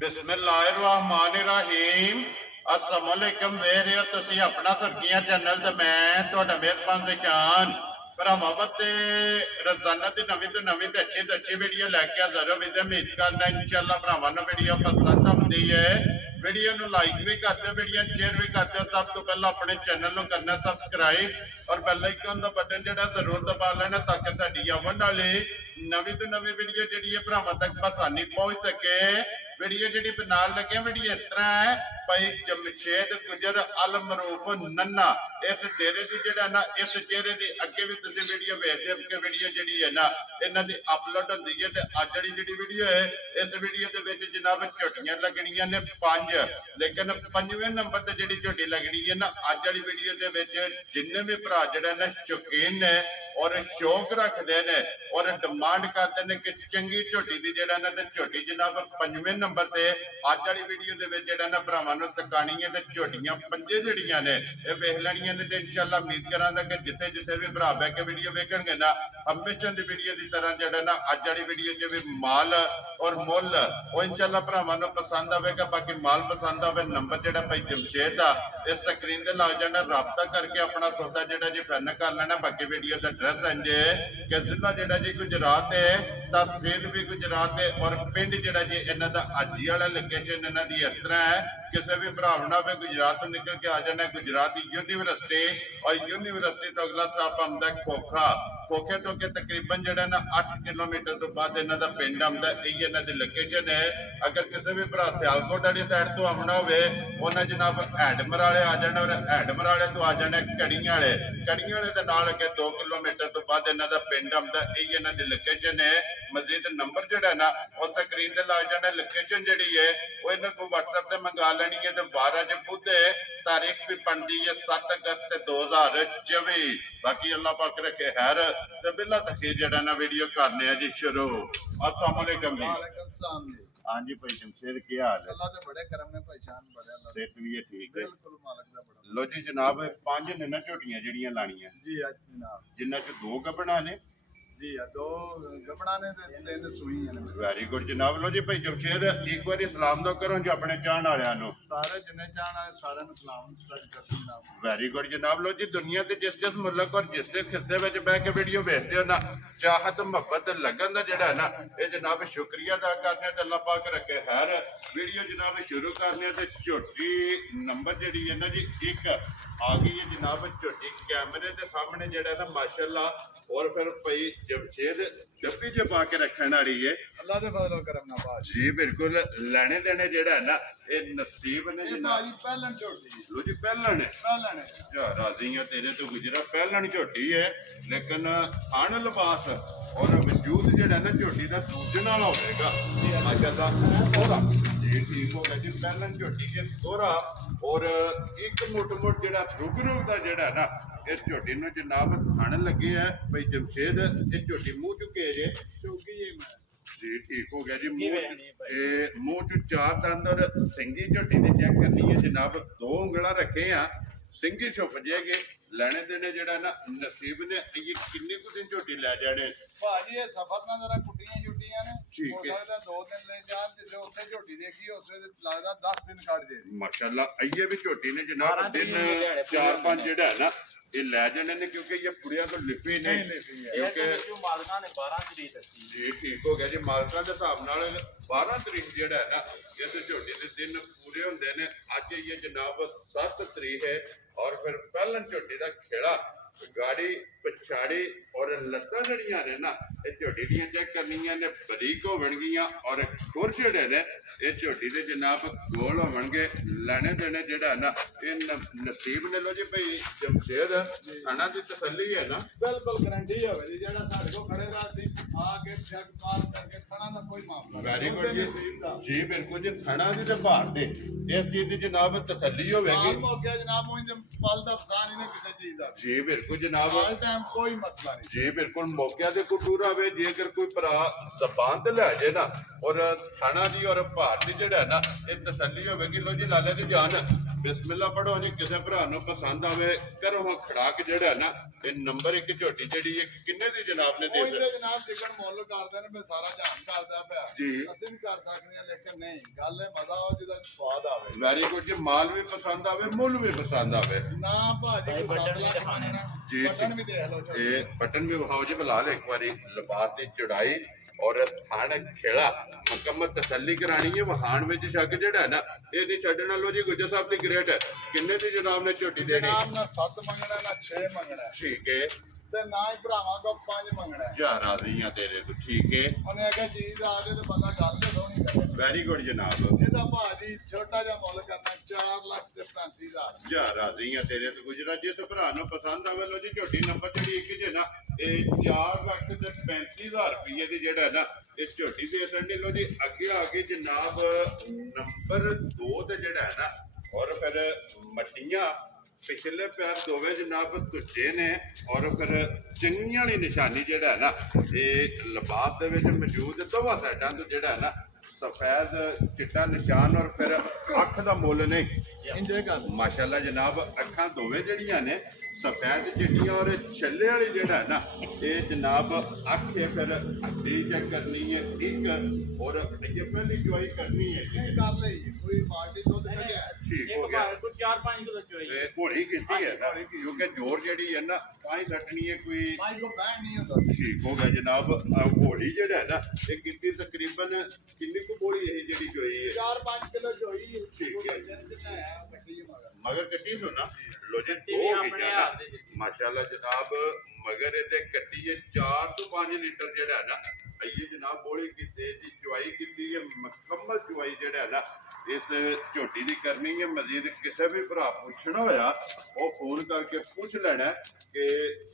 बिस्मिल्लाहिर्रहमानिर्रहीम अस्सलाम वालेकुम वेर हो तुसी अपना सुर्खियां चैनल ते मैं तुहाडा मेहरबान पहचान भरावां ते रोजाना की नवी तो नवी ते अच्छी वीडियो लैके हाजिर हो उम्मीद करना इंशाअल्लाह भरावां नूं वीडियो पसंद आउंदी है। वीडियो नूं लाइक भी कर दो, वीडियो शेयर भी कर दो। सब तो पहला अपने चैनल नूं करना सबसक्राइब और बेल आइकन दा बटन जिहड़ा जरूर दबा लेना ताकि साडी आउण वाली नवी तो नवी वीडियो जिहड़ी है भरावां तक आसानी पहुंच सके। वीडियो जी बनान लगे वीडियो इस तरह है भाई जमशेद गुजर अल मरूफ नन्ना इस डेरे की जरा ना इस चेहरे की अगे भी तुम वीडियो वेखते हो कि वीडियो जी है ना इन्हों की अपलोड होती है। तो अज वाली जी वीडियो है इस वीडियो के जनाब झोटियां लगनिया ने 5 लेकिन 5वें नंबर से जी झोटी लगनी है ना अज वाली वीडियो के जिन्ने भी भरा जरा ना शौकीन ने और शौक रखते हैं और डिमांड करते हैं कि चंगी झोटी की जरा ना झोटी जनाब 5वें नंबर से अज वाली वीडियो के ना भरावां नूं सिखानी है। तो झोटियां 5 जड़ियां ने यह वेख लैनियां ने। तो इंशाअल्लाह उम्मीद करांगा कि जिथे जिथे भी भरा बह के वीडियो वेखणगे ना हमेशा की वीडियो की तरह जरा ना अज वाली वीडियो च भी माल और मुल वो इंशाअल्लाह भरावां नूं पसंद आवेगा। बाकी माल पसंद आवे नंबर जिहड़ा भाई जमशेद आ इस स्क्रीन ते लग जाना, राबता करके अपना सौदा जिहड़ा जी फाइनल कर लेना। बाकी वीडियो का एड्रैस इंजे कि जिला जिहड़ा जी गुजरात है, तहसील भी गुजरात है और पिंड जिहड़ा जी इन्हां दा हाजी वाला लोकेशन इन्हां दी इस तरह है। किसी भी भरा ना हो गुजरात तो निकल के आ जाना गुजरात यूनिवर्सिटी और यूनिवर्सिटी तो अगला स्टॉप आंदा खोखा। खोखे तो के तकरीबन जड़ा ना 8 किलोमीटर तो बाद इन्हां दा पिंड आंदा। यही इन्हां दी लोकेशन है। अगर किसी भी भरा सियालकोट वाली साइड तो आना होवे उन्हें जनाब हैडमर वाले आ जाना और हैडमर वाले तो आ जाना कड़ियां वाले। कड़ियां वाले दे नाल अगे 2 किलोमीटर तो बाद इन्हां दा पिंड आंदा। यही इन्हां दी लोकेशन है। मजीद नंबर जड़ा ना और स्क्रीन ते ला जाना। लोकेशन जिहड़ी है वो इन्हां को WhatsApp ते मंगा लेनी है। तो 12 बुध तारीख भी बनती है 7 अगस्त 2024। बाकी अल्लाह पाक रखे खैर। तो बिला तखीर जड़ा ना वीडियो करने जी शुरू। अस्सलाम वालेकुम जी। हाँ जी भाई जमशेद की हाल है? अल्लाह दे बड़े करम ने भाईजान बड़े अल्लाह सेहत भी है ठीक है बिल्कुल मालिक दा बड़ा। लो जी जनाब 5 ने ना झोटियां जड़ियां लानियां जी जनाब जिन्हां च 2 गबड़ा ने जी 2 गबड़ा ने ते 3 सूईयां ने। वेरी गुड जनाब। लो जी भाई जमशेद एक बार सलाम दो करो जी अपने चाहण वालियां नूं। सारे जिन्ने चाहण वाले सारे नूं सलाम करती जनाब। वेरी गुड जनाब। लो जी दुनिया के जिस जिस मुल्क और जिस जिस खिते में बह के वीडियो वेखते हो ना चाहत मुहब्बत लगन का जड़ा है ना ये जनाब शुक्रिया अदा करने। तो अल्लाह पाक रखे खैर। वीडियो जनाब शुरू करने तो झोटी नंबर जी है ना जी 1 आ गई है जनाब। झोटी कैमरे के सामने जड़ा ना माशाअल्लाह और फिर भाई जमशेद डब्बी च पा के रखने वाली है। अल्लाह दे फजल करम ना बात जी बिल्कुल लेने देने जेड़ा है ना ये नसीब ने ये भाई पहलन झोटी लो जी पहलन है पहलन है जा राजी है तेरे तो गुजरा पहलन झोटी है लेकिन खान लिबास और वजूद जेड़ा ना झोटी का दूजन वाला होगा माशाअल्लाह सोहरा जी ठीक हो गया जी। पहलन झोटी के सोहरा और एक मुठ मुठ जेड़ा रुग रुग का जेड़ा ना इस झोटी नूं जनाब खान लगे है भाई जमशेद इस झोटी मुंह चुके जे चौकी ये मैं जी ठीक हो गया जी। मुंह च 4 दंद और सिंगी झोटी ने चेक करनी है जनाब। 2 उंगला रखे हैं सिंगी छुप जाएगी लेने देने जड़ा ना नसीब ने ये किन्नी कुछ दिन झोटी लै जाने भाजी ये सफर ना जरा कुटियां छुट्टियां ने ठीक है। हो सकदा 2 दिन ले जान जिसे उत्थे झोटी देखी उसे लगदा 10 दिन काट जे माशाल्लाह ये भी झोटी ने जनाब दिन 4-5 जेड़ा है ना ये लै जाने ने क्योंकि ये पुड़िया तो लिपी नहीं क्योंकि मालका ने 12 तरीक दसी जी ठीक हो गया जी। मालका के हिसाब नाल 12 तरीक जेड़ा है ना इस झोटी के दिन पूरे होंदे ने। अज ये जनाब 7 तरीक है और फिर पहलन झोटी का खेड़ा गाड़ी पछाड़ी और लत्तां जड़ियां ने ना ये झोटी दियां चेक करनियां ने बरीक होवणगियां और खुर जेड़े ने ये झोटी दे जनाब गोल होवणगे लेने देने जेड़ा ना ये नसीब ने। लो जी भाई जमशेद खाना की तसल्ली है ना बिल्कुल गारंटी होवे जी जेड़ा साडे को खड़ेगा सी आके चेक पास करके खाना दा कोई मामला वेरी गुड जी। जी बिल्कुल जी थाना दी ते भार दे इस चीज की जनाब तसल्ली होवेगी। माल हो गया जनाब मुझे पल दा फसान ही नहीं किसी चीज दा जी बिल्कुल जनाब ऑल टाइम कोई मसला नहीं जी बिल्कुल मौके दे कोई टूर आवे जेकर कोई भरा जबान ते लै जाए ना और थाना दी और भार दी जेड़ा है ना ये तसल्ली होवेगी। लो जी लाले दी जान ਬਿਸਮਿਲ੍ਲਾ ਪੜੋ ਜੀ। ਕਿਸੇ ਭਰਾ ਨੂੰ ਪਸੰਦ ਆਵੇ ਕਰੋ ਖੜਾਕ ਜਿਹੜਾ ਨਾ ਇਹ ਨੰਬਰ 1 ਝੋਟੀ ਜਿਹੜੀ ਹੈ ਕਿੰਨੇ ਦੀ ਜਨਾਬ ਨੇ ਦੇ ਉਹ ਦਿੱਤੀ? ਇਹਦੇ ਜਨਾਬ ਜਿਕਣ ਮੁੱਲ ਕਰਦੇ ਨੇ ਮੈਂ ਸਾਰਾ ਧਿਆਨ ਕਰਦਾ ਪਿਆ ਜੀ। ਅਸੀਂ ਵੀ ਕਰ ਸਕਦੇ ਹਾਂ ਲੇਕਿਨ ਨਹੀਂ ਗੱਲ ਇਹ ਮਜ਼ਾ ਉਹ ਜਿਹਦਾ ਸਵਾਦ ਆਵੇ ਵੈਰੀ ਗੁੱਡ ਜੀ। ਮਾਲ ਵੀ ਪਸੰਦ ਆਵੇ ਮੁੱਲ ਵੀ ਪਸੰਦ ਆਵੇ। ਨਾ ਭਾਜੀ ਕੋਈ 7 ਲੱਖ ਮੰਗਣਾ ਜੀ, ਬਟਨ ਵੀ ਦੇਖ ਲਓ ਝੋਟੀ। ਇਹ ਬਟਨ ਵੀ ਵਿਖਾਓ ਜੀ ਬਲਾਲ ਇੱਕ ਵਾਰੀ। ਲਿਬਾਸ ਦੀ ਚੜਾਈ ਔਰ ਥਣ ਖੇੜਾ ਮੁਕੰਮਲ ਤਸੱਲੀ ਕਰਾਣੀ ਹੈ। ਵਹਾਣ ਵਿੱਚ ਸ਼ੱਕ ਜਿਹੜਾ ਹੈ ਨਾ ਇਹ ਨਹੀਂ ਛੱਡਣ ਵਾਲੋ ਜੀ। ਗੁੱਜਰ ਸਾਹਿਬ ਦੀ ਗ੍ਰੇਟ ਹੈ। ਕਿੰਨੇ ਦੀ ਜਨਾਬ ਨੇ ਝੋਟੀ ਦੇਣੀ? ਜਨਾਬ ਨਾ 7 ਮੰਗਣਾ ਨਾ 6 ਮੰਗਣਾ ਠੀਕ ਹੈ। ਤੇ ਨਾ ਹੀ ਭਰਾਵਾਂ ਕੋ 5 ਮੰਗਣਾ ਜਾ ਰਾਜ਼ੀ ਆ ਤੇਰੇ ਤੋਂ। ਠੀਕ ਹੈ। ਉਹਨੇ ਆਖਿਆ ਚੀਜ਼ ਆ ਜੇ ਤੇ ਬੰਦਾ ਗੱਲ ਤੇ ਸੋਹਣੀ ਕਰੇ। ਵੈਰੀ ਗੁੱਡ ਜਨਾਬ। ਇਹਦਾ ਭਾਜੀ ਛੋਟਾ ਜਿਹਾ ਮੁੱਲ ਕਰਨਾ 4,35,000। ਜਾ ਰਾਜ਼ੀ ਆ ਤੇਰੇ ਤੋਂ ਗੁਜਰਾ। ਜਿਸ ਭਰਾ ਨੂੰ ਪਸੰਦ ਆਵੇ ਲੋ ਜੀ ਝੋਟੀ ਨੰਬਰ ਜਿਹੜੀ ਇੱਕ ਜੇ ਨਾ ਇਹ 4,35,000 ਰੁਪਏ ਦੀ ਜਿਹੜਾ ਨਾ ਇਹ ਝੋਟੀ ਦੇ ਸੰਡੇ ਲੋ ਜੀ। ਅੱਗੇ ਆ ਕੇ ਜਨਾਬ ਨੰਬਰ 2 ਤੇ ਜਿਹੜਾ ਹੈ ਨਾ ਔਰ ਫਿਰ ਮੱਟੀਆਂ ਪਿਛਲੇ ਪੈਰ ਦੋਵੇਂ ਜਨਾਬ ਤੁੱਜੇ ਨੇ ਔਰ ਫਿਰ ਚੰਗੀਆਂ ਵਾਲੀ ਨਿਸ਼ਾਨੀ ਜਿਹੜਾ ਹੈ ਨਾ ਇਹ ਲਿਬਾਸ ਦੇ ਵਿੱਚ ਮੌਜੂਦ ਦੋਵਾਂ ਸਾਈਡਾਂ ਤੋਂ ਜਿਹੜਾ ਹੈ ਨਾ ਸਫੈਦ ਚਿੱਟਾ ਨਿਸ਼ਾਨ ਔਰ ਫਿਰ ਅੱਖ ਦਾ ਮੁੱਲ ਨਹੀਂ। ਇੰਜੇ ਕਰ ਮਾਸ਼ਾਅੱਲਾ ਜਨਾਬ ਅੱਖਾਂ ਦੋਵੇਂ ਜਿਹੜੀਆਂ ਨੇ ਸਫੈਦ ਚਿੱਟੀਆਂ ਔਰ ਛੱਲੇ ਵਾਲੀ ਜਿਹੜਾ ਹੈ ਨਾ ਇਹ ਜਨਾਬ ਅੱਖ ਹੈ ਫਿਰ ਹੱਡੀ ਚੈੱਕ ਕਰਨੀ ਹੈ ਇੱਕ ਔਰ ਇਹ ਪਹਿਲੀ ਜੁਆਈ ਕਰਨੀ ਹੈ ਜੀ। ਇਹ ਕਰ ਲਈ ਕੋਈ ਬਾਲਟੀ ਦੁੱਧ ਕੱਢਿਆ ਠੀਕ ਹੋ ਗਿਆ। ਕੋਈ 4-5 ਕਿਲੋ ਚੋਈ ਤੇ ਘੋੜੀ ਕੀਤੀ ਹੈ ਨਾ ਕਿਉਂਕਿ ਜ਼ੋਰ ਜਿਹੜੀ ਹੈ ਨਾ ਤਾਂ ਹੀ ਸੱਟਣੀ ਹੈ ਕੋਈ। ਭਾਈ ਕੋ ਬੈਠ ਨਹੀਂ ਹੁੰਦਾ ਠੀਕ ਹੋ ਗਿਆ ਜਨਾਬ। ਘੋੜੀ ਜਿਹੜਾ ਹੈ ਨਾ ਇਹ ਕੀਤੀ ਤਕਰੀਬਨ ਕਿੰਨੀ ਕੁ ਘੋੜੀ ਇਹ ਜਿਹੜੀ ਜੋਈ ਹੈ? 4-5 ਕਿਲੋ ਚੋਈ ਠੀਕ ਹੈ। ਕੱਟੀ ਮਗਰ ਮਗਰ ਕੱਟੀ ਨੂੰ ਨਾ ਲੋ ਜੀ ਕੱਟੀ 2 ਆਪਣੇ ਗਈਆਂ ਨਾ ਹੱਥ ਦੇ ਵਿੱਚ। ਮਾਸ਼ਾਅੱਲਾ ਜਨਾਬ ਮਗਰ ਇਹਦੇ ਕੱਟੀ ਹੈ 4 ਤੋਂ 5 ਲੀਟਰ ਜਿਹੜਾ ਹੈ ਨਾ ਇਹ ਜਨਾਬ ਬੋਲੀ ਕੀਤੀ ਦੀ ਚੁਆਈ ਕੀਤੀ ਹੈ ਮੁਕੰਮਲ ਚੁਆਈ ਜਿਹੜਾ ਹੈ ਨਾ ਇਸ ਝੋਟੀ ਦੀ ਕਰਨੀ ਹੈ। ਮਜ਼ੀਦ ਕਿਸੇ ਵੀ ਭਰਾ ਪੁੱਛਣਾ ਹੋਇਆ ਉਹ ਫੋਨ ਕਰਕੇ ਪੁੱਛ ਲੈਣਾ ਕਿ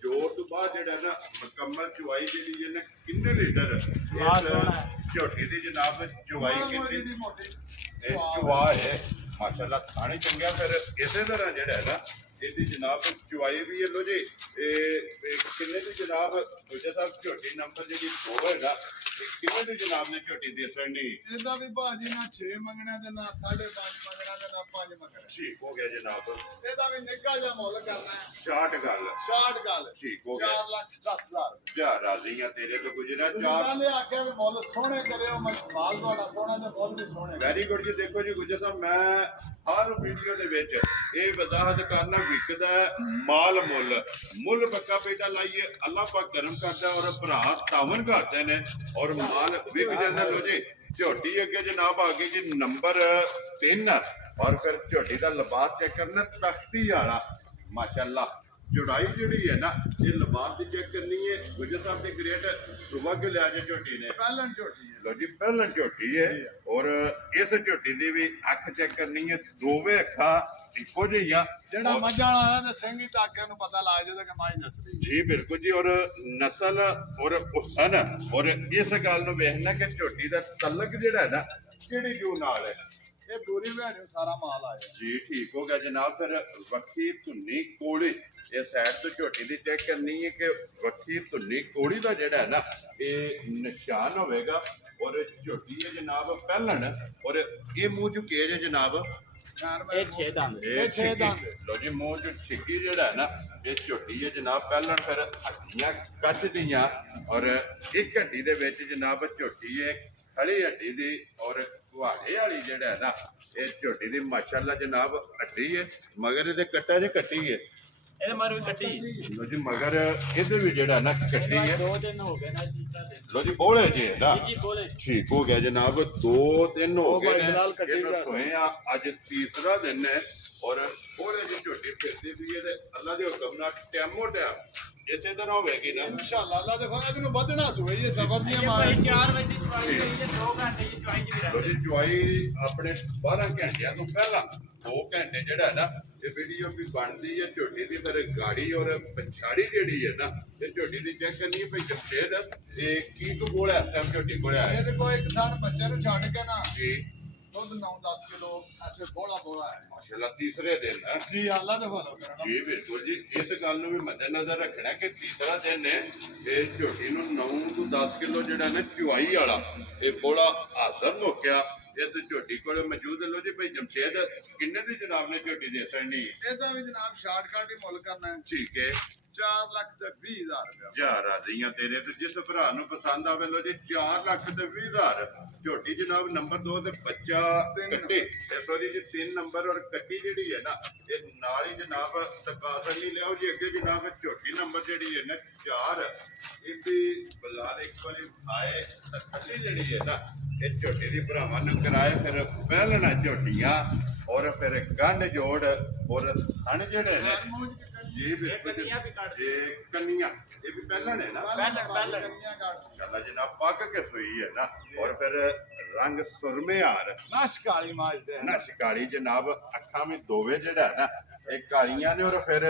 ਜੋਰ ਤੋਂ ਬਾਅਦ ਜਿਹੜਾ ਨਾ ਮੁਕੰਮਲ ਚੁਆਈ ਜਿਹੜੀ ਹੈ ਨਾ ਕਿੰਨੇ ਲੀਟਰ ਇਸ ਝੋਟੀ ਦੀ ਜਨਾਬ ਚੁਆਈ ਕੀਤੀ ਦੀ ਮੋਟੀ ਇਹ ਚੁਆ ਹੈ ਮਾਸ਼ਾਅੱਲਾ। ਖਾਣੇ ਚੰਗਾ ਫਿਰ ਇਸੇ ਤਰ੍ਹਾਂ ਜਿਹੜਾ ਹੈ ਨਾ ਇਹਦੀ ਜਨਾਬ ਚੁਆਈ ਵੀ ਹੈ ਲੋ ਜੀ। ਇਹ ਕਿੰਨੇ ਦੀ ਜਨਾਬ ਦੂਜਾ ਸਾਹਿਬ ਝੋਟੀ ਨੰਬਰ ਜਿਹੜੀ 2 ਹੈਗਾ ਇਹ ਕਿੰਨੇ ਦੀ ਜਨਾਬ ਨੇ ਝੋਟੀ ਦੇ ਸੰਡੀ? ਇਹਦਾ ਵੀ ਭਾਜੀ ਨਾ 6 ਮੰਗਣਾ ਤੇ ਨਾ 5.5 ਮੰਗਣਾ ਤੇ ਨਾ 5 ਮੰਗਣਾ। ਠੀਕ ਹੋ ਗਿਆ ਜਨਾਬ। ਇਹਦਾ ਵੀ ਨਿੱਕਾ ਜਿਹਾ ਮੁੱਲ ਕਰਨਾ ਹੈ 60 ਗੱਲ 60 ਗੱਲ ਠੀਕ ਹੋ ਗਿਆ। 4,10,000। ਜਾ ਰਾਜ਼ੀ ਆ ਤੇਰੇ ਤੋਂ ਗੁਜਰਾ ਤੁਸੀਂ ਚਾਰ। ਕਹਿੰਦੇ ਆਖਿਆ ਵੀ ਮੁੱਲ ਸੋਹਣੇ ਕਰਿਓ ਮੈਂ ਮਾਲ ਤੁਹਾਡਾ ਸੋਹਣਾ ਤੇ ਮੁੱਲ ਵੀ ਸੋਹਣੇ। ਵੈਰੀ ਗੁੱਡ ਜੀ। ਦੇਖੋ ਜੀ ਗੁਜਰ ਸਾਹਿਬ ਮੈਂ ਹਰ ਵੀਡੀਓ ਦੇ ਵਿੱਚ ਇਹ ਵਜ਼ਾਹਤ ਕਰਨਾ ਵਿਕਦਾ ਮਾਲ ਮੁੱਲ ਪੱਕਾ ਪੇਟਾ ਲਾਈਏ ਅੱਲਾਹ ਪਾਕ ਕਰਮ ਕਰਦਾ ਔਰ ਭਰਾ ਤਾਵਨ ਕਰਦੇ ਨੇ ਔਰ ਮਾਲ ਵਿਕ ਜਾਂਦਾ। ਲੋ ਜੀ ਝੋਟੀ ਅੱਗੇ ਜਨਾਬ ਆ ਗਈ ਜੀ ਨੰਬਰ 3 ਔਰ ਫਿਰ ਝੋਟੀ ਦਾ ਲਿਬਾਸ ਚੈੱਕ ਕਰਨਾ ਤਖਤੀ ਵਾਲਾ ਮਾਸ਼ਾਅੱਲਾ। ਚੌੜਾਈ ਜਿਹੜੀ ਹੈ ਨਾ ਇਹ ਲਿਬਾਸ ਦੀ ਚੈੱਕ ਕਰਨੀ ਹੈ। ਗੁਜਰ ਸਾਹਿਬ ਦੀ ਗ੍ਰੇਟ ਸੁਬਹ ਕੇ ਲਿਆ ਜੇ ਝੋਟੀ ਨੇ ਪਹਿਲਾਂ ਝੋਟੀ ਹੈ ਲੋ ਜੀ ਪਹਿਲਾਂ ਝੋਟੀ ਹੈ ਔਰ ਇਸ ਝੋਟੀ ਦੀ ਵੀ ਅੱਖ ਚੈੱਕ ਕਰਨੀ ਹੈ। ਦੋਵੇਂ ਅੱਖਾਂ ਇੱਕੋ ਜਿਹੀਆਂ ਜਿਹੜਾ ਮੱਝਾਂ ਵਾਲਾ ਤੇ ਸਿੰਘੀ ਤਾਕਿਆਂ ਨੂੰ ਪਤਾ ਲੱਗ ਜਾਂਦਾ ਕਿ ਮਾਈ ਨਸਲੀ। ਜੀ ਬਿਲਕੁਲ ਜੀ। ਔਰ ਨਸਲ ਔਰ ਹੁਸਨ ਔਰ ਇਸ ਗੱਲ ਨੂੰ ਵੇਖਣਾ ਕਿ ਝੋਟੀ ਦਾ ਤਲਕ ਜਿਹੜਾ ਹੈ ਨਾ ਕਿਹੜੀ ਜੂ ਨਾਲ ਹੈ। ਇਹ ਦੂਰੀ ਭੈਣਿਓ ਸਾਰਾ ਮਾਲ ਆਇਆ ਜੀ ਠੀਕ ਹੋ ਗਿਆ ਜਨਾਬ। ਫਿਰ ਵੱਖੀ ਧੁੰਨੀ ਕੋੜੀ ਇਹ ਸਾਈਡ ਤੋਂ ਝੋਟੀ ਦੀ ਚੈੱਕ ਕਰਨੀ ਹੈ ਕਿ ਵੱਖੀ ਧੁੰਨੀ ਕੋੜੀ ਦਾ ਜਿਹੜਾ ਹੈ ਨਾ ਇਹ ਨਿਸ਼ਾਨ ਹੋਵੇਗਾ ਔਰ ਝੋਟੀ ਹੈ ਜਨਾਬ ਪਹਿਲਣ ਔਰ ਇਹ ਮੂੰਹ ਚੁੱਕੇ ਜੇ ਜਨਾਬ ਇਹ 6 ਦੰਦ ਇਹ ਛੇ ਦੰਦ। ਲੋ ਜੀ ਮੂੰਹ ਚ ਛਿੱਕੀ ਜਿਹੜਾ ਹੈ ਨਾ ਇਹ ਝੋਟੀ ਹੈ ਜਨਾਬ ਪਹਿਲਣ ਫਿਰ ਹੱਡੀਆਂ ਕੱਚ ਦੀਆਂ ਔਰ ਇੱਕ ਹੱਡੀ ਦੇ ਵਿੱਚ ਜਨਾਬ ਝੋਟੀ ਹੈ ਖੜੀ ਹੱਡੀ ਦੀ ਔਰ ਕੁਹਾੜੇ ਵਾਲੀ ਜਿਹੜਾ ਹੈ ਨਾ ਇਹ ਝੋਟੀ ਦੀ ਮਾਸ਼ਾਅੱਲਾ ਜਨਾਬ ਹੱਡੀ ਹੈ। ਮਗਰ ਇਹਦੇ ਕੱਟਾ ਜੇ ਕੱਟੀ ਹੈ ਇਹਦੇ ਮਾਰੂ ਕੱਟੀ ਲੋ ਜੀ ਮਗਰ ਇਹਦੇ ਵੀ ਜਿਹੜਾ ਨਾ ਕੱਟੀ ਹੈ। 2 ਦਿਨ ਹੋ ਗਏ ਨਾ ਜੀ ਤਾਂ ਲੋ ਜੀ ਬੋਲੇ ਜੀ ਨਾ ਜੀ ਬੋਲੇ ਠੀਕ ਹੋ ਗਿਆ ਜਨਾਬ। 2 ਦਿਨ ਹੋ ਗਏ ਨੇ ਨਾਲ ਕੱਟੀ ਇਹਨੂੰ ਦਾ। ਧੋਏ ਆ ਅੱਜ ਤੀਸਰਾ ਦਿਨ ਹੈ ਔਰ ਬੋਲੇ ਦੀ ਝੋਟੀ ਫਿਰਦੀ ਵੀ ਹੈ ਤੇ ਅੱਲਾ ਦੇ ਹੁਕਮ ਨਾਲ ਟੈਮੋ ਟੈਮ ਇਸੇ ਤਰ੍ਹਾਂ ਹੋਵੇਗੀ ਨਾ ਇਨਸ਼ਾਅੱਲਾ ਅੱਲਾ ਦੇ ਫਜ਼ਲ ਇਹਨੂੰ ਵਧਣਾ ਸੂਏ ਇਹ ਸਬਰ ਦੀਆਂ ਇਹ ਮਾਰ ਭਾਈ 4 ਵਜੇ ਦੀ ਚੁਆਈ ਹੋਈ ਹੈ 2 ਘੰਟੇ ਦੀ ਚੁਆਈ ਚ ਵੀ ਲੋ ਰਹਿੰਦੇ ਜੀ ਚੁਆਈ ਆਪਣੇ 12 ਘੰਟਿਆਂ ਤੋਂ ਪਹਿਲਾਂ 2 ਘੰਟੇ ਜਿਹੜਾ ਹੈ ਨਾ ਇਹ ਵੀਡੀਓ ਵੀ ਬਣਦੀ ਹੈ ਝੋਟੀ ਦੀ ਫਿਰ ਗਾੜੀ ਔਰ ਪਛਾੜੀ ਜਿਹੜੀ ਹੈ ਨਾ ਤੇ ਝੋਟੀ ਦੀ ਚੈੱਕ ਕਰਨੀ ਹੈ ਭਈ ਜਮਸ਼ੇਦ ਇਹ ਕੀ ਕੋ ਬੋਲਿਆ ਟਾਈਮ ਝੋਟੀ ਬੋਲਿਆ ਹੈ ਇਹਦੇ ਕੋਈ ਕਿਸਾਨ ਬੱਚੇ ਨੂੰ ਛੱਡ ਕੇ ਨਾ ਜੀ ਦੁੱਧ 9-10 ਕਿਲੋ ਐਸੇ ਬੋਲਾ ਹੈ ਮਾਸ਼ਾਅੱਲਾ ਤੀਸਰੇ ਦਿਨ ਹੈ ਜੀ ਅੱਲਾ ਦੇ ਫਜ਼ਲ ਕਰਨਾ। ਜੀ ਬਿਲਕੁਲ ਜੀ। ਇਸ ਗੱਲ ਨੂੰ ਵੀ ਮੱਦੇਨਜ਼ਰ ਰੱਖਣਾ ਕਿ ਤੀਸਰਾ ਦਿਨ ਹੈ ਇਹ ਝੋਟੀ ਨੂੰ 9 ਤੋਂ 10 ਕਿਲੋ ਜਿਹੜਾ ਨਾ ਚੁਆਈ ਵਾਲਾ ਇਹ ਬੋਲਾ ਹਾਜ਼ਰ ਮੁੱਕਿਆ ਇਸ ਝੋਟੀ ਕੋਲ ਮੌਜੂਦ ਲੋ ਜੀ ਭਾਈ ਜਮਸ਼ੇਦ ਕਿੰਨੇ ਦੀ ਜਨਾਬ ਨੇ ਝੋਟੀ ਦੇ ਸਣੀ ਇਹਦਾ ਵੀ ਜਨਾਬ ਸ਼ਾਰਟਕਟ ਹੀ ਮੁੱਲ ਕਰਨਾ ਹੈ ਠੀਕ ਹੈ 4,20,000 ਰੁਪਇਆ ਜਾ ਰਾਜ਼ੀਆਂ ਤੇਰੇ ਤੇ ਜਿਸ ਭਰਾ ਨੂੰ ਪਸੰਦ ਆਵੇ ਲੋ ਜੀ 4,20,000 ਝੋਟੀ ਜਨਾਬ ਨੰਬਰ 2 ਤੇ ਬੱਚਾ ਕੱਟੀ ਤੇ ਸੋਰੀ ਜੀ 3 ਨੰਬਰ ਔਰ ਕੱਟੀ ਜਿਹੜੀ ਹੈ ਨਾ ਇਹ ਨਾਲ ਹੀ ਜਨਾਬ ਤਕਾਸਰ ਲਈ ਲਿਆਓ ਜੀ ਅੱਗੇ ਜਨਾਬ ਝੋਟੀ ਨੰਬਰ ਜਿਹੜੀ ਹੈ ਨਾ 4 ਇਹਦੀ ਬਲਾਲ ਇੱਕ ਵਾਰੀ ਆਏ ਤਾਂ ਕੱਟੀ ਜਿਹੜੀ ਹੈ ਨਾ ਇਹ ਝੋਟੀ ਦੀ ਭਰਾਵਾਂ ਨੂੰ ਕਰਾਏ ਫਿਰ ਪਹਿਲਣਾ ਝੋਟੀਆਂ ਔਰ ਫਿਰ ਗੰਢ ਜੋੜ ਔਰ ਹਣ ਜਿਹੜੇ ਨੇ ਜੀ ਬਿਲਕੁਲ ਇਹ ਕੰਨੀਆਂ ਇਹ ਵੀ ਪਹਿਲਾਂ ਨੇ ਨਾ ਪਹਿਲਾਂ ਚੱਲਾ ਜਨਾਬ ਪੱਕ ਕੇ ਸੋਈ ਹੈ ਨਾ ਔਰ ਫਿਰ ਰੰਗ ਸੁਰਮੇ ਹਾਰ ਨਸ਼ ਕਾਲੀ ਮਾਜ ਦੇ ਨਾ ਸ਼ਿਕਾਰੀ ਜਨਾਬ ਅੱਖਾਂ ਵਿੱਚ ਦੋਵੇਂ ਜਿਹੜਾ ਹੈ ਨਾ ਇਹ ਕਾਲੀਆਂ ਨੇ ਔਰ ਫਿਰ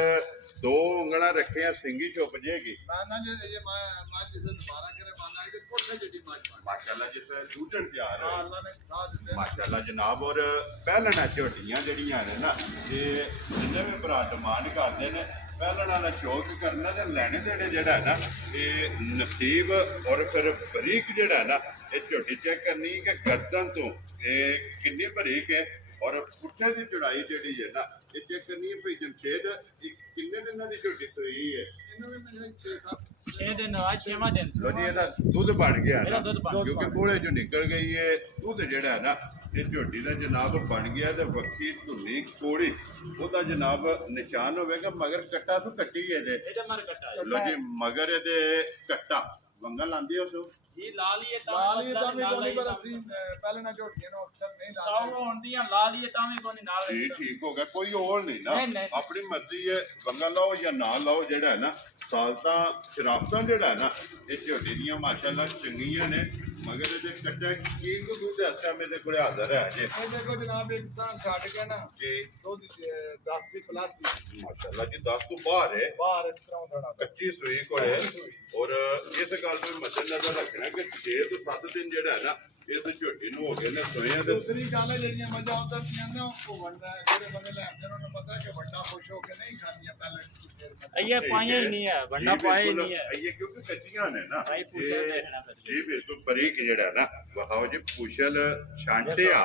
2 ਉਂਗਲਾਂ ਰੱਖੀਆਂ ਸਿੰਗੀ ਚੁੱਪ ਜੇਗੀ ਨਾ ਜੇ ਇਹ ਮਾਜ ਜਿਸ ਦੁਬਾਰਾ ਕਰੇ ਮਾਨਾ ਇਹ ਕੋਠੇ ਜਿਹੜੀ ਮਾਜ ਮਾਸ਼ਾਅੱਲਾ ਜਿਸ ਤਰ੍ਹਾਂ ਦੂਜਣ ਤਿਆਰ ਹੈ ਅੱਲਾ ਨੇ ਸਾਥ ਦਿੱਤੇ ਮਾਸ਼ਾਅੱਲਾ ਜਨਾਬ ਔਰ ਪਹਿਲਣਾ ਝੋਟੀਆਂ ਜਿਹੜੀਆਂ ਨੇ ਨਾ ਇਹ ਜਿੰਨੇ ਵੀ ਭਰਾ ਡਿਮਾਂਡ ਕਰਦੇ ਨੇ ਪਹਿਲਣਾ ਦਾ ਸ਼ੌਕ ਕਰਨਾ ਤੇ ਲੈਣੇ ਦੇਣੇ ਜਿਹੜਾ ਹੈ ਨਾ ਇਹ ਨਸੀਬ ਔਰ ਫਿਰ ਬਰੀਕ ਜਿਹੜਾ ਹੈ ਨਾ ਇਹ ਝੋਟੀ ਚੈੱਕ ਕਰਨੀ ਕਿ ਗਰਦਨ ਤੋਂ ਇਹ ਕਿੰਨੀ ਬਰੀਕ ਹੈ ਔਰ ਪੁੱਠੇ ਦੀ ਚੜਾਈ ਜਿਹੜੀ ਹੈ ਨਾ ਇਹ ਚੈੱਕ ਕਰਨੀ ਹੈ ਭਈ ਜਮਸ਼ੇਦ ਇਹ ਕਿੰਨੇ ਦਿਨਾਂ ਦੀ ਝੋਟੀ ਸੋਈ ਹੈ ਇਹਨੂੰ ਵੀ ਮੇਰੇ 6-7 6 ਦਿਨ ਆ 6ਵਾਂ ਦਿਨ ਲੋ ਜੀ ਇਹਦਾ ਦੁੱਧ ਬਣ ਗਿਆ ਨਾ ਇਹਦਾ ਦੁੱਧ ਬਣ ਗਿਆ। ਕਿਉਂਕਿ ਬੋਲੇ ਚੋਂ ਨਿਕਲ ਗਈ ਹੈ ਦੁੱਧ ਜਿਹੜਾ ਹੈ ਨਾ ਇਹ ਝੋਟੀ ਦਾ ਜਨਾਬ ਬਣ ਗਿਆ ਤੇ ਵੱਖੀ ਧੁੰਨੀ ਕੋੜੀ ਉਹਦਾ ਜਨਾਬ ਨਿਸ਼ਾਨ ਹੋਵੇਗਾ ਮਗਰ ਕੱਟਾ ਤੋਂ ਕੱਟੀ ਇਹਦੇ ਇਹਦਾ ਮਰ ਕੱਟਾ ਲੋ ਜੀ ਮਗਰ ਇਹਦੇ ਕੱਟਾ ਵੰਗਾ ਲਾਂਦੀ ਉਸ ਇਹ ਲਾਲ ਹੀ ਤਾਂ ਲਾਲ ਇਹ ਤਾਂ ਵੀ ਕੋਈ ਪਰ ਅਸੀਂ ਪਹਿਲੇ ਨਾ ਝੋਟੀਆਂ ਨੂੰ ਅਕਸਰ ਨਹੀਂ ਸੌ ਲਾਉਂਦੇ ਹੁੰਦੀਆਂ ਲਾਲ ਹੀ ਤਾਂ ਵੀ ਕੋਈ ਨਾਲ ਜੀ ਠੀਕ ਹੋ ਗਿਆ ਕੋਈ ਹੋਰ ਨਹੀਂ ਨਾ ਨਹੀਂ। ਆਪਣੀ ਮਰਜ਼ੀ ਹੈ ਵੰਗਾ ਲਾਓ ਜਾਂ ਨਾ ਲਾਓ ਜਿਹੜਾ ਹੈ ਨਾ ਸਾਲਤਾਂ ਸ਼ਰਾਫਤਾਂ ਜਿਹੜਾ ਹੈ ਨਾ ਇਹ ਝੋਟੀ ਦੀਆਂ ਮਾਸ਼ਾਅੱਲਾ ਚੰਗੀਆਂ ਨੇ ਮਗਰ ਇਹਦੇ ਕੱਟਾ ਕੀ ਕੋ ਦੁੱਧ ਇਸ ਟਾਈਮ ਇਹਦੇ ਕੋਲ ਹਾਜ਼ਰ ਹੈ ਜੇ ਇਹ ਦੇਖੋ ਜਨਾਬ ਇੱਕ ਤਾਂ ਛੱਡ ਕੇ ਨਾ ਜੀ ਦੁੱਧ 10 ਦੀ ਪਲੱਸ ਮਾਸ਼ਾਅੱਲਾ ਜੀ 10 ਤੋਂ ਬਾਹਰ ਹੈ ਬਾਹਰ ਇਸ ਤਰ੍ਹਾਂ ਹੁੰਦਾ ਕੱਚੀ ਸੂਈ ਕੋਲੇ ਔਰ ਇਸ ਗੱਲ ਨੂੰ ਮੱਦੇਨਜ਼ਰ ਰੱਖਣਾ ਕਿ 6 ਤੋਂ 7 ਦਿਨ ਜਿਹੜਾ ਹੈ ਨਾ ਇਸ ਝੋਟੀ ਨੂੰ ਹੋ ਗਏ ਨੇ ਸੋਇਆਂ ਦੇ ਦੂਸਰੀ ਗੱਲ ਹੈ ਜਿਹੜੀਆਂ ਮਜ਼ਾ ਆਉਂਦਾ ਪੀਆਂ ਨੇ ਉਹ ਵੰਡਾ ਜਿਹੜੇ ਬੰਦੇ ਲੈ ਆਉਂਦੇ ਉਹਨਾਂ ਨੂੰ ਪਤਾ ਕਿ ਵੱਡਾ ਖੁਸ਼ ਹੋ ਕੇ ਨਹੀਂ ਖਾਣੀਆਂ ਪਹਿਲੇ ਇਹ ਪਾਇਆ ਹੀ ਨਹੀਂ ਹੈ ਵੱਡਾ ਪਾਇਆ ਹੀ ਨਹੀਂ ਹੈ ਇਹ ਕਿਉਂਕਿ ਕੱਚੀਆਂ ਨੇ ਨਾ ਭਾਈ ਪੁੱਛਿਆ ਦੇਖਣਾ ਫਿਰ ਜੀ ਬਿਲਕੁਲ ਬਰੀਕ ਜਿਹੜਾ ਹੈ ਨਾ ਵਹਾਓ ਜੀ ਪੁਸ਼ਲ ਛਾਂਟੇ ਆ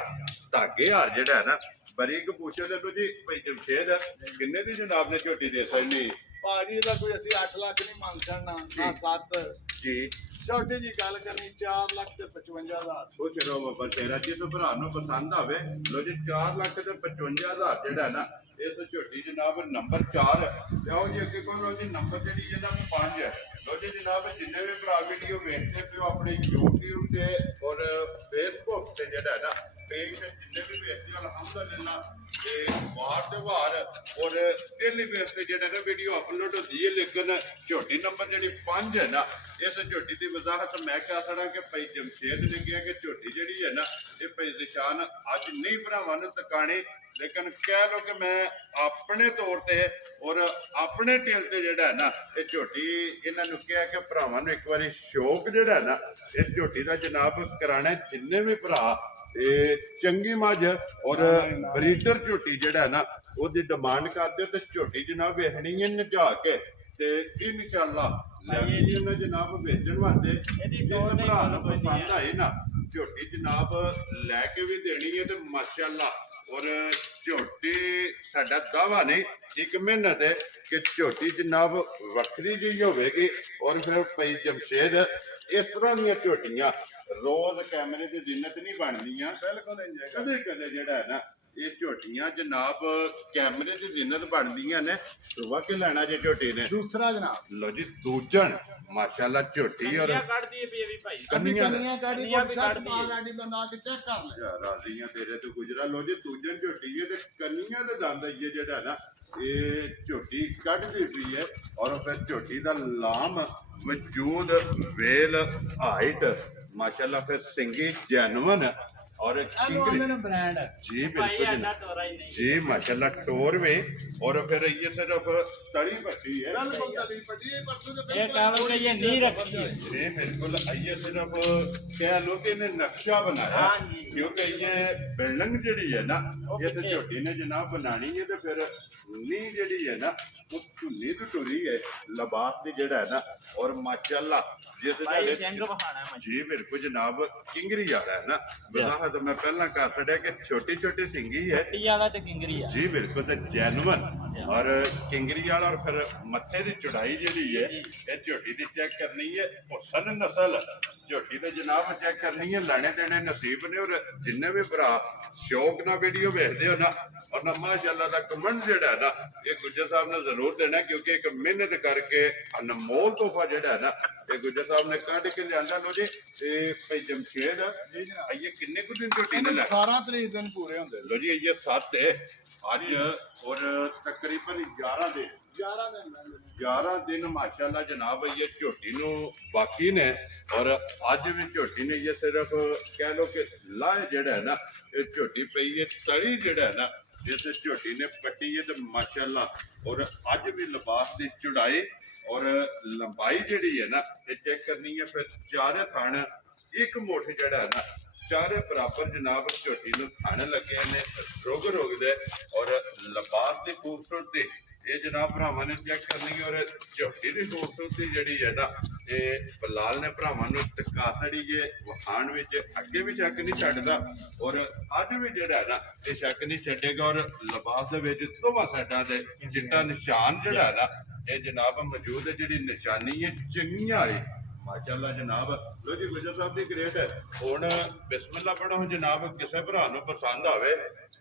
ਧਾਗੇ ਹਾਰ ਜਿਹੜਾ ਹੈ ਨਾ ਬਰੀਕ ਪੁਸ਼ਲ ਲੋ ਜੀ ਭਾਈ ਜਮਸ਼ੇਦ ਕਿੰਨੇ ਦੀ ਜਨਾਬ ਨੇ ਝੋਟੀ ਦੇ ਸਕਣੀ ਭਾਜੀ ਦਾ ਕੋਈ ਅਸੀਂ 8 ਲੱਖ ਨਹੀਂ ਮੰਗ ਕਰਨਾ ਨਾ 7 ਜੀ ਛੋਟੀ ਜੀ ਗੱਲ ਕਰਨੀ 4,55,000 ਸੋਚ ਰਹਾ ਬਾਬਾ ਤੇਰਾ ਜਿਸ ਭਰਾ ਨੂੰ ਪਸੰਦ ਆਵੇ ਲੋ ਜੀ 4,55,000 ਜਿਹੜਾ ਹੈ ਨਾ ਇਸ ਝੋਟੀ ਜਨਾਬ ਨੰਬਰ 4 ਲਿਆਓ ਜੀ ਅੱਗੇ ਕੋਲ ਲੋ ਜੀ ਨੰਬਰ ਜਿਹੜੀ ਹੈ ਨਾ 5 ਹੈ ਲੋ ਜੀ ਜਨਾਬ ਜਿੰਨੇ ਵੀ ਭਰਾ ਵੀਡੀਓ ਵੇਖਦੇ ਪਿਓ ਆਪਣੇ YouTube ਤੇ ਔਰ Facebook ਤੇ ਜਿਹੜਾ ਹੈ ਨਾ ਪੇਜ ਤੇ ਜਿੰਨੇ ਵੀ ਵੇਖਦੇ ਹੋ ਅਲਹਮਦੁਲਿਲਾ ਤੇ ਵਾਰ ਤੇ ਵਾਰ ਔਰ ਡੇਲੀ ਬੇਸ ਤੇ ਜਿਹੜਾ ਨਾ ਵੀਡੀਓ ਅਪਲੋਡ ਹੁੰਦੀ ਹੈ ਲੇਕਿਨ ਝੋਟੀ ਨੰਬਰ ਜਿਹੜੀ 5 ਹੈ ਨਾ ਇਸ ਝੋਟੀ ਦੀ ਵਜ਼ਾਹਤ ਮੈਂ ਕਹਿ ਸਕਦਾ ਕਿ ਭਾਈ ਜਮਸ਼ੇਦ ਨੇ ਕਿਹਾ ਕਿ ਝੋਟੀ ਜਿਹੜੀ ਹੈ ਨਾ ਇਹ ਭਾਈ ਨਿਸ਼ਾਨ ਅੱਜ ਨਹੀਂ ਭਰਾਵਾਂ ਨੂੰ ਤਕਾਣੇ ਲੇਕਿਨ ਕਹਿ ਲੋ ਕਿ ਮੈਂ ਆਪਣੇ ਤੌਰ ਤੇ ਔਰ ਆਪਣੇ ਟਿਲ ਤੇ ਜਿਹੜਾ ਹੈ ਨਾ ਇਹ ਝੋਟੀ ਇਹਨਾਂ ਨੂੰ ਕਿਹਾ ਕਿ ਭਰਾਵਾਂ ਨੂੰ ਇੱਕ ਵਾਰੀ ਸ਼ੌਕ ਜਿਹੜਾ ਹੈ ਨਾ ਇਹ ਝੋਟੀ ਦਾ ਜਨਾਬ ਕਰਾਣਾ ਜਿੰਨੇ ਵੀ ਭਰਾ ਇਹ ਚੰਗੀ ਮੱਝ ਔਰ ਬਰੀਡਰ ਝੋਟੀ ਜਿਹੜਾ ਹੈ ਨਾ ਉਹਦੀ ਡਿਮਾਂਡ ਕਰਦੇ ਤੇ ਝੋਟੀ ਜਨਾਬ ਵੇਖਣੀ ਹੈ ਨਜਾ ਕੇ ਤੇ ਇਨਸ਼ਾਅੱਲਾ ਲੈਣੀ ਹੈ ਜਨਾਬ ਵੇਚਣ ਵਾਸਤੇ ਇਹਦੀ ਜਿਸ ਭਰਾ ਨੂੰ ਪਸੰਦ ਆਏ ਨਾ ਝੋਟੀ ਜਨਾਬ ਲੈ ਕੇ ਵੀ ਦੇਣੀ ਹੈ ਤੇ ਮਾਸ਼ਾਅੱਲਾ ਔਰ ਝੋਟੀ ਸਾਡਾ ਦਾਵਾ ਨਹੀਂ ਇੱਕ ਮਿਹਨਤ ਹੈ ਕਿ ਝੋਟੀ ਜਨਾਬ ਵੱਖਰੀ ਜਿਹੀ ਹੋਵੇਗੀ ਔਰ ਫਿਰ ਭਾਈ ਜਮਸ਼ੇਦ ਇਸ ਤਰ੍ਹਾਂ ਦੀਆਂ ਝੋਟੀਆਂ ਰੋਜ਼ ਕੈਮਰੇ ਦੀ ਜ਼ਿੰਨਤ ਨਹੀਂ ਬਣਦੀਆਂ ਬਿਲਕੁਲ ਇੰਜ ਹੈ ਕਦੇ ਕਦੇ ਜਿਹੜਾ ਹੈ ਨਾ ਇਹ ਝੋਟੀਆਂ ਜਨਾਬ ਕੈਮਰੇ ਦੀ ਜ਼ਿੰਨਤ ਬਣਦੀਆਂ ਨੇ ਸੁਬਾ ਕੇ ਲੈਣਾ ਜੇ ਝੋਟੀ ਨੇ ਦੂਸਰਾ ਜਨਾਬ ਲੋ ਜੀ ਦੂਜਣ ਮਾਸ਼ਾਅੱਲਾ ਝੋਟੀ ਔਰ ਕੱਢਦੀ ਹੈ ਵੀ ਭਾਈ ਕੰਨੀਆਂ ਕੰਨੀਆਂ ਕਾੜੀ ਕੰਨੀਆਂ ਵੀ ਕੋਈ ਕੱਢਦੀ ਹੈ। ਗਾੜੀ ਬੰਦਾ ਕੇ ਚੈੱਕ ਕਰ ਲੈ ਯਾਰ ਰਾਜ਼ੀਆਂ ਤੇਰੇ ਤੋਂ ਗੁਜਰਾ ਲੋ ਜੀ ਦੂਜਣ ਝੋਟੀ ਹੈ ਤੇ ਕੰਨੀਆਂ ਦੇ ਦੰਦ ਇਹ ਜਿਹੜਾ ਨਾ ਇਹ ਝੋਟੀ ਕੱਢਦੀ ਪਈ ਹੈ ਔਰ ਫਿਰ ਝੋਟੀ ਦਾ ਲਾਮ ਵਜੂਦ ਵੇਲ ਹਾਈਟ ਮਾਸ਼ਾਅੱਲਾ ਫਿਰ ਸਿੰਗੀ ਜੈਨੂਨ ਔਰ ਇਹਨੂੰ ਆਂਦੇ ਨੇ ਬ੍ਰਾਂਡ ਜੀ ਭਾਈ ਬਿਲਕੁਲ ਐਡਾ ਤੋਰਾ ਹੀ ਨਹੀਂ जी माशाल्लाह टोर में और फिर ये सिर्फ तड़ी पट्टी है ਬਿਲਕੁਲ ਤਲੀ ਪੱਟੀ ਇਹ ਪਰਸੋਂ ਦੇ ਇਹ ਕਹਾਂ ਕਿ ਇਹ ਨਹੀਂ ਰੱਖੀ है जी बिल्कुल ये सिर्फ कह लो कि इन्हें नक्शा बनाया हाँ जी। क्योंकि ये बिल्डिंग जड़ी है ना वो ये तो कितने? झोटी ने जनाब बनानी है तो फिर नी जड़ी है ना वो धुनी तो टुरी है लबास की जड़ा है ना और माशाल्लाह जिस भाई जगह- जंग बहाना है जी बिल्कुल जनाब किंगरी आ रहा है ना वजाहत ਤਾਂ ਮੈਂ ਪਹਿਲਾਂ ਕਰ ਛੱਡਿਆ ਕਿ ਛੋਟੀ ਛੋਟੀ ਸਿੰਗੀ ਹੈ ਟੀ ਵਾਲਾ ਤੇ ਕਿੰਗਰੀ ਆ ਜੀ ਬਿਲਕੁਲ ਤੇ ਜੈਨੂਅਨ ਔਰ ਕਿੰਗਰੀ ਵਾਲਾ ਔਰ ਫਿਰ ਮੱਥੇ ਦੀ ਚੜਾਈ ਜਿਹੜੀ ਹੈ ਇਹ ਝੋਟੀ ਦੀ ਚੈੱਕ ਕਰਨੀ ਹੈ ਹੁਸਨ ਨਸਲ ਝੋਟੀ ਤੇ ਜਨਾਬ ਚੈੱਕ ਕਰਨੀ ਹੈ ਲੈਣੇ ਦੇਣੇ ਨਸੀਬ ਨੇ ਔਰ ਜਿੰਨੇ ਵੀ ਭਰਾ ਸ਼ੌਕ ਨਾਲ ਵੀਡੀਓ ਵੇਖਦੇ ਹੋ ਨਾ ਔਰ ਨਾ ਮਾਸ਼ਾਅੱਲਾ ਦਾ ਕਮੈਂਟ ਜਿਹੜਾ ਹੈ ਨਾ ਇਹ ਗੁੱਜਰ ਸਾਹਿਬ ਨੇ ਜ਼ਰੂਰ ਦੇਣਾ ਕਿਉਂਕਿ ਇੱਕ ਮਿਹਨਤ ਕਰਕੇ ਅਨਮੋਲ ਤੋਹਫਾ ਜਿਹੜਾ ਹੈ ਨਾ ਇਹ ਗੁੱਜਰ ਸਾਹਿਬ ਨੇ ਕੱਢ ਕੇ ਲਿਆਂਦਾ ਲੋ ਜੀ ਤੇ ਭਾਈ ਜਮਸ਼ੇਦ ਜੀ ਜਨਾਬ ਇਹ ਕਿੰਨੇ ਕੁ ਦਿਨ ਝੋਟੀ ਨੇ ਲੈ 18 ਤਰੀਕ ਦਿਨ ਪੂਰੇ ਹੁੰਦੇ लो जी ये 7 है आज और तकरीबन 11 दिन 11 ਦਿਨ ਰਹਿੰਦੇ ਨੇ 11 दिन माशाल्लाह जनाब ये झोटी नु बाकी ने और आज भी झोटी ने ये सिर्फ कह लो कि लाए जेड़ा है ना ये झोटी पई है तड़ी जेड़ा है ना जिस झोटी ने पट्टी है तो माशाल्लाह और आज भी लिबास की चौड़ाई और लंबाई जेड़ी है ना ये चेक करनी है फिर चारे थान एक मुठ जेड़ा है ना चारे बराबर जनाब झोटी नु थान लगे ने रोग रोगदे और लिबास की खूबसूरती ये जनाब भरावां ने चेक करनी है और झोटी की खूबसूरती जड़ी है ना ये बलाल ने भरावां नु टकासड़ी जे वखाण विच अगे भी शक नहीं छड्डदा और अज भी जेड़ा है ना ये शक नहीं छड्डेगा और लिबास दे विच दोवां साइडां ते चिट्टा निशान जेड़ा है ना ये जनाब मौजूद है जिहड़ी निशानी है चंगियां वाली माशाअल्लाह जनाब लो जी गुजर साहब की ग्रेट है हुण बिस्मिल्लाह पढ़ो जनाब किसी भरा नूं पसंद आवे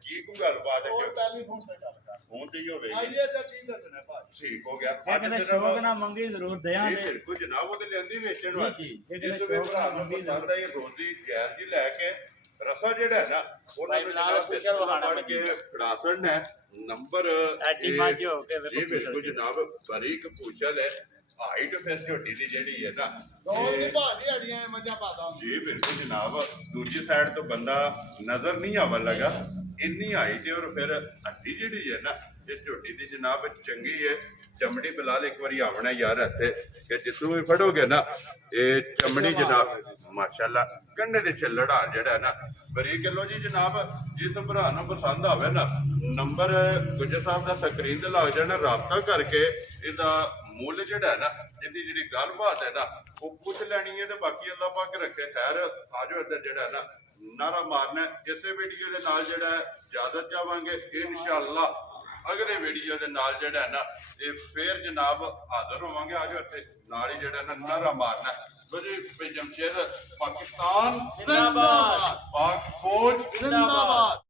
की कोई गलबात ਉਹ है ਟੈਲੀਫੋਨ ਤੇ ਗੱਲ ਕਰ फोन ते ही होवेगी ਆਈਏ ਤਾਂ ਕੀ ਦੱਸਣਾ ਭਾਜੀ ठीक हो गया ਇਹ अज ਕਹਿੰਦੇ सिर्फ ਸ਼ੌਕ ਨਾ ਮੰਗੀ ਜ਼ਰੂਰ जी ਦਿਆਂਗੇ बिल्कुल जनाब वो तो लेंदी वेचण जी, वाली जी, जिस ये वे शौक भरा नाल नूं मंगी पसंद आई रोजी गैर दी लैके रसा जेड़ा है ना ਉਹਨਾਂ भाई ਨੂੰ बिलाल जनाब पूछो बिस्मिल्लाह वहाना पढ़ के फड़ा छड़ना है नंबर ਐਡੀ ये- ਮੱਝ ਹੋ ਕੇ जी बिल्कुल जनाब बारीक पूछल है हाइट फिर झोटी दी जेड़ी है ना ਦੋ ये- ਦੀ ਭਾਜੀ ਅੜੀਆਂ ਮੱਝਾਂ ਪਾਦਾ ਹੁੰਦੀ जी बिल्कुल जनाब दूसरी साइड तो बंदा नजर नहीं आवन लगा इन्नी आई थी और फिर हड्डी जी है ना ये झोटी दी जनाब चंगी है चमड़ी बिलाल एक बारी आवना यार इत्थे कि जिसू भी फड़ोगे ना ये चमड़ी जनाब माशाल्लाह कंडे दे छिल्लड़ हाल जेड़ा है ना बरीक किलो जी जनाब जिस भरा नूं पसंद आवे ना नंबर गुजर साहब दा स्क्रीन ते लग जाना राबता करके इहदा ਮੁੱਲ ਜਿਹੜਾ ਹੈ ਨਾ ਇਹਦੀ ਜਿਹੜੀ ਗੱਲਬਾਤ ਹੈ ਨਾ ਉਹ ਪੁੱਛ ਲੈਣੀ ਹੈ ਤੇ ਬਾਕੀ ਅੱਲਾਹ ਪਾਕ ਰੱਖੇ ਖੈਰ ਆਜੋ ਇੱਧਰ ਜਿਹੜਾ ਹੈ ਨਾ ਨਾਰਾ ਮਾਰਨਾ ਇਸੇ ਵੀਡੀਓ ਦੇ ਨਾਲ ਜਿਹੜਾ ਇਜਾਜ਼ਤ ਚਾਹਾਂਗੇ ਇਨਸ਼ਾਅੱਲਾ ਅਗਲੇ ਵੀਡੀਓ ਦੇ ਨਾਲ ਜਿਹੜਾ ਹੈ ਨਾ ਇਹ ਫੇਰ ਜਨਾਬ ਹਾਜ਼ਰ ਹੋਵਾਂਗੇ ਆਜੋ ਇੱਥੇ ਨਾਲ ਹੀ ਜਿਹੜਾ ਨਾ ਨਾਰਾ ਮਾਰਨਾ ਬਜੀ ਜਮਸ਼ੇਦ ਪਾਕਿਸਤਾਨ ਜ਼ਿੰਦਾਬਾਦ ਪਾਕ ਫੌਜ ਜ਼ਿੰਦਾਬਾਦ